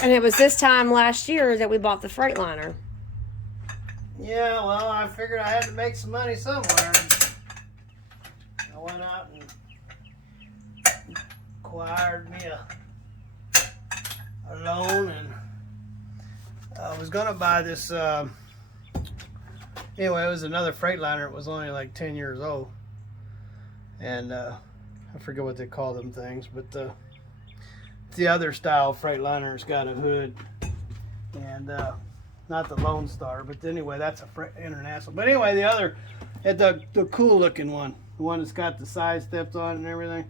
And it was this time last year that we bought the Freightliner. Yeah, well, I figured I had to make some money somewhere. I went out and acquired me a loan, and I was gonna buy this. Anyway, it was another Freightliner. It was only like 10 years old, and I forget what they call them things, but the other style Freightliner's got a hood, and not the Lone Star, but anyway, that's a international. But anyway, the other, the cool looking one, the one that's got the side steps on it and everything.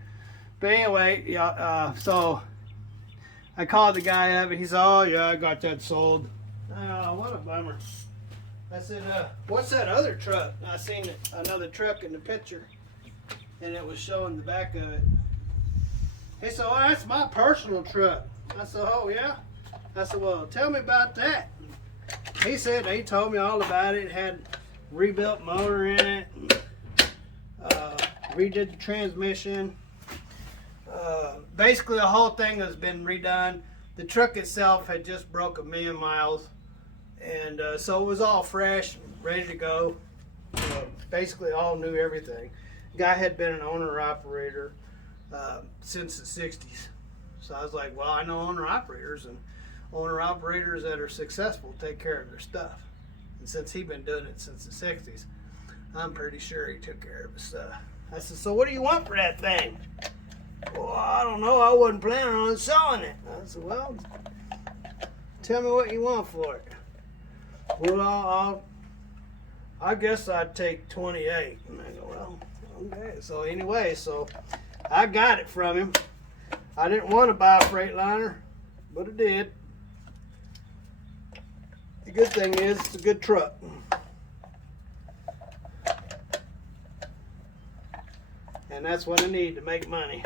But anyway, yeah. So I called the guy up, and he said, "Oh yeah, I got that sold." Oh, what a bummer. I said, "What's that other truck?" I seen another truck in the picture, and it was showing the back of it. He said, "Oh, that's my personal truck." I said, "Oh yeah." I said, "Well, tell me about that." He said he told me all about it. It had rebuilt motor in it, redid the transmission. Basically, the whole thing has been redone. The truck itself had just broke 1,000,000 miles, and so it was all fresh, ready to go. Basically, all new everything. Guy had been an owner-operator since the 60s. So I was like, well, I know owner-operators, and owner-operators that are successful take care of their stuff. And since he'd been doing it since the 60s, I'm pretty sure he took care of his stuff. I said, "So what do you want for that thing?" "Well, I don't know. I wasn't planning on selling it." I said, "Well, tell me what you want for it." "Well, I guess I'd take 28. And I go, "Well, okay." So anyway, so I got it from him. I didn't want to buy a Freightliner, but I did. The good thing is it's a good truck. And that's what I need to make money.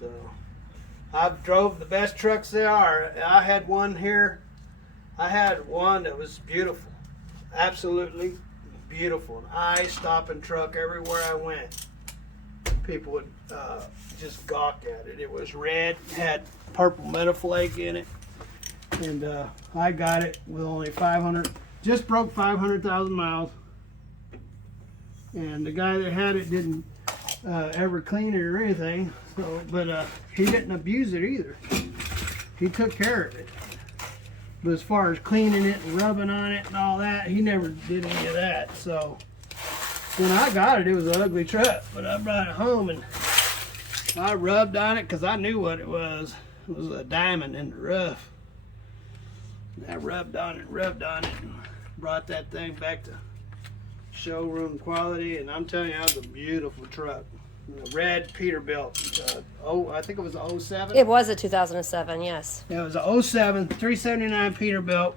So I've drove the best trucks there are. I had one here. I had one that was beautiful. Absolutely beautiful. An eye-stopping truck everywhere I went. People would just gawk at it. It was red, had purple metal flake in it. And I got it with only 500, just broke 500,000 miles. And the guy that had it didn't ever clean it or anything. So, but he didn't abuse it either. He took care of it. But as far as cleaning it and rubbing on it and all that, he never did any of that. So when I got it, it was an ugly truck. But I brought it home and I rubbed on it because I knew what it was. It was a diamond in the rough. And I rubbed on it and brought that thing back to showroom quality. And I'm telling you, that was a beautiful truck. The red Peterbilt. I think it was a 07. It was a 2007, yes. Yeah, it was a 07 379 Peterbilt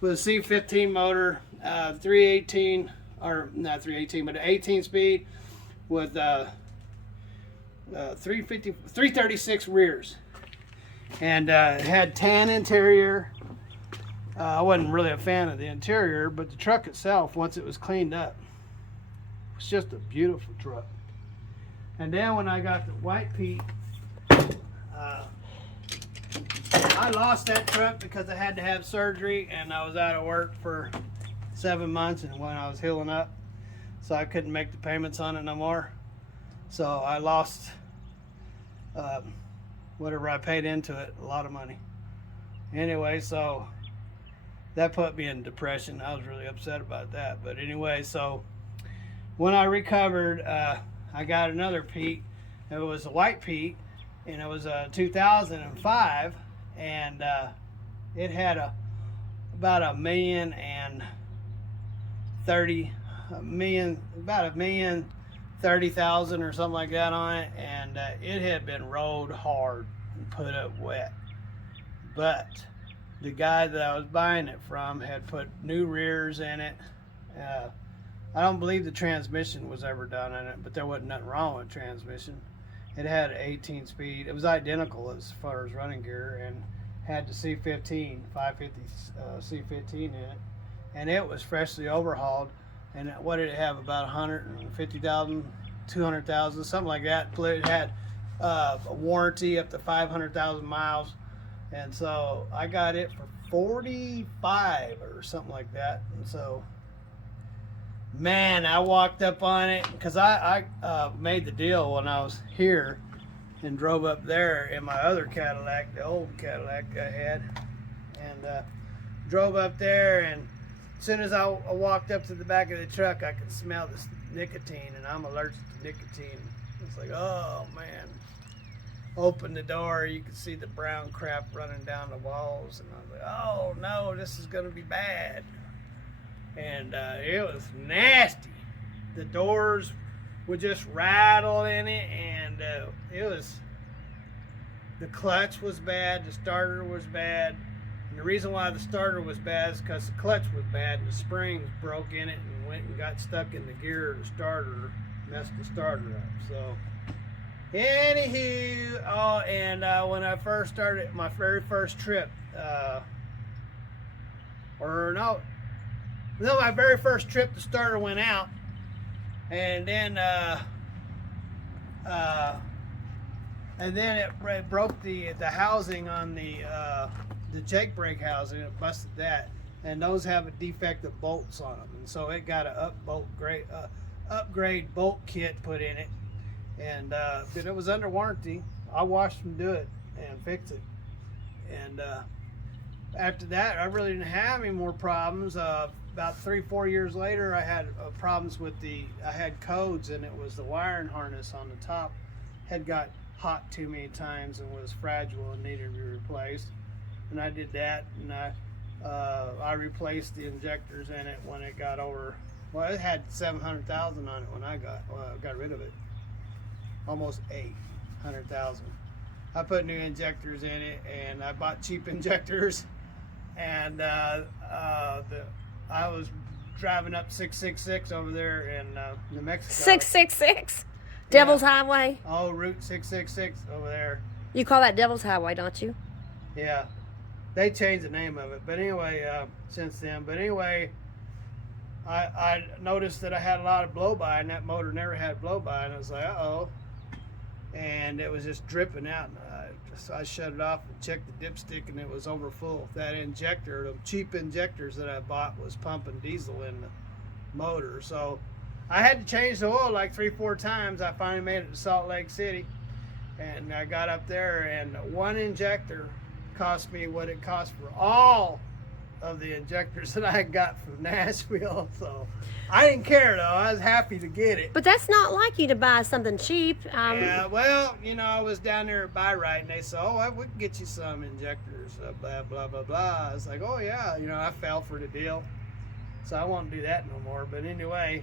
with a C15 motor, 318, or not 318, but an 18 speed with 336 rears. And it had tan interior. I wasn't really a fan of the interior, but the truck itself, once it was cleaned up, was just a beautiful truck. And then when I got the white Pete, I lost that truck because I had to have surgery and I was out of work for 7 months, and when I was healing up, so I couldn't make the payments on it no more. So I lost whatever I paid into it, a lot of money. Anyway, so that put me in depression. I was really upset about that. But anyway, so when I recovered, I got another Pete. It was a white Pete, and it was a 2005, and it had about about $1,030,000 or something like that on it, and it had been rolled hard and put up wet. But the guy that I was buying it from had put new rears in it. I don't believe the transmission was ever done in it, but there wasn't nothing wrong with the transmission. It had an 18 speed. It was identical as far as running gear, and had the C15, 550 C15 in it. And it was freshly overhauled. And what did it have? About 150,000, 200,000, something like that. It had a warranty up to 500,000 miles. And so I got it for 45 or something like that. And so, man, I walked up on it because I made the deal when I was here and drove up there in my other Cadillac, the old Cadillac I had, and drove up there. And as soon as I walked up to the back of the truck, I could smell this nicotine, and I'm allergic to nicotine. It's like, oh man. Open the door, you could see the brown crap running down the walls, and I was like, oh no, this is gonna be bad. And it was nasty. The doors would just rattle in it, and the clutch was bad, the starter was bad. And the reason why the starter was bad is because the clutch was bad and the springs broke in it and went and got stuck in the gear of the starter, messed the starter up. So anywho, when I first started my very first trip, my very first trip, the starter went out, and then it broke the housing on the jake brake housing. It busted that, and those have a defective bolts on them, and so it got a upgrade bolt kit put in it. And but it was under warranty. I watched them do it and fix it. And after that, I really didn't have any more problems. About 3-4 years later, I had problems with I had codes, and it was the wiring harness on the top had got hot too many times and was fragile and needed to be replaced. And I did that, and I replaced the injectors in it when it got over. Well, it had 700,000 on it when I got rid of it. Almost 800,000. I put new injectors in it, and I bought cheap injectors, and I was driving up 666 over there in New Mexico. 666? Devil's Highway? Oh, Route 666 over there. You call that Devil's Highway, don't you? Yeah. They changed the name of it, but anyway, since then. But anyway, I noticed that I had a lot of blow-by, and that motor never had blow-by, and I was like, uh-oh. And it was just dripping out. So I shut it off and checked the dipstick, and it was over full. That injector, the cheap injectors that I bought, was pumping diesel in the motor. So I had to change the oil like 3-4 times. I finally made it to Salt Lake City, and I got up there, and one injector cost me what it cost for all of the injectors that I got from Nashville. So I didn't care, though. I was happy to get it. But that's not like you to buy something cheap. Yeah, well, I was down there at Buy-Right, and they said, oh, we can get you some injectors, blah, blah, blah, blah. I was like, oh, yeah, I fell for the deal. So I won't do that no more. But anyway,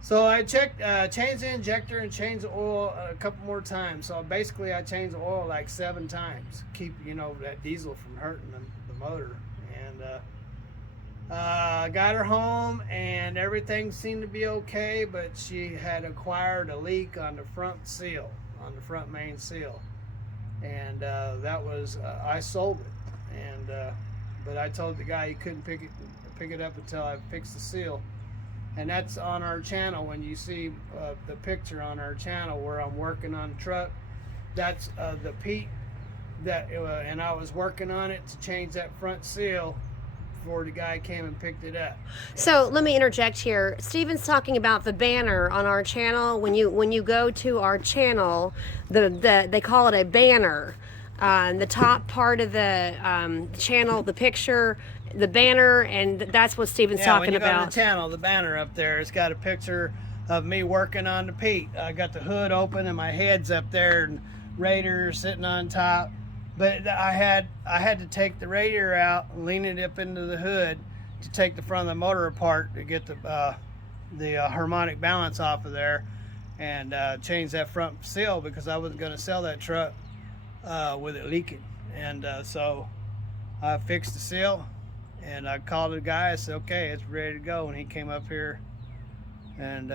so I changed the injector and changed the oil a couple more times. So basically I changed the oil like 7 times. Keep, that diesel from hurting the motor. And got her home, and everything seemed to be okay, but she had acquired a leak on the front seal, on the front main seal. And that was, I sold it. And but I told the guy he couldn't pick it up until I fixed the seal. And that's on our channel. When you see the picture on our channel where I'm working on the truck, that's the Pete and I was working on it to change that front seal before the guy came and picked it up. So let me interject here. Steven's talking about the banner on our channel. When you go to our channel, they call it a banner. The top part of the channel, the picture, the banner, and that's what Steven's talking about. When you go to the channel, the banner up there, it's got a picture of me working on the Pete. I got the hood open and my head's up there, and radiator sitting on top. But I had to take the radiator out and lean it up into the hood to take the front of the motor apart to get the harmonic balance off of there, and change that front seal, because I wasn't going to sell that truck with it leaking. And so I fixed the seal, and I called the guy. I said, okay, it's ready to go. And he came up here, and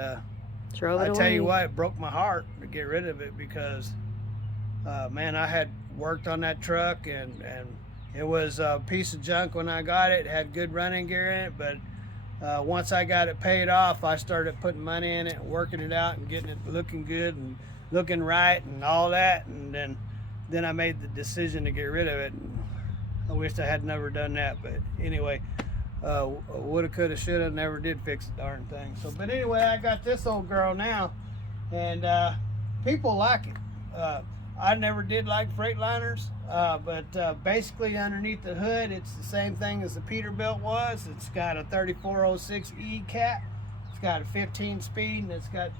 drove it away. I tell you what, it broke my heart to get rid of it, because man, I had worked on that truck, and it was a piece of junk when I got it. It had good running gear in it, but once I got it paid off, I started putting money in it and working it out and getting it looking good and looking right and all that. And then then I made the decision to get rid of it. I wish I had never done that, but anyway, woulda, coulda, shoulda, never did fix the darn thing. So, but anyway, I got this old girl now, and people like it. I never did like Freightliners, but basically underneath the hood, it's the same thing as the Peterbilt was. It's got a 3406E cat. It's got a 15 speed, and it's got,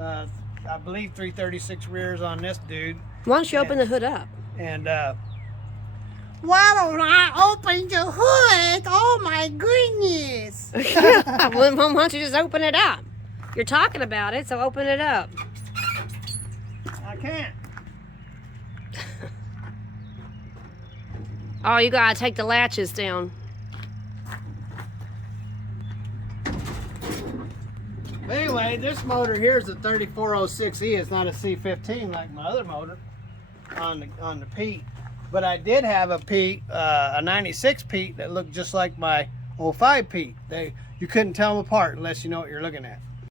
I believe, 336 rears on this dude. Why don't you open the hood up? And why don't I open the hood? Oh my goodness! Well, why don't you just open it up? You're talking about it, so open it up. I can't. Oh, you gotta take the latches down. But anyway, this motor here is a 3406E. It's not a C15 like my other motor on the Pete. But I did have a Pete, a 96 Pete that looked just like my 05 Pete. You couldn't tell them apart unless you know what you're looking at.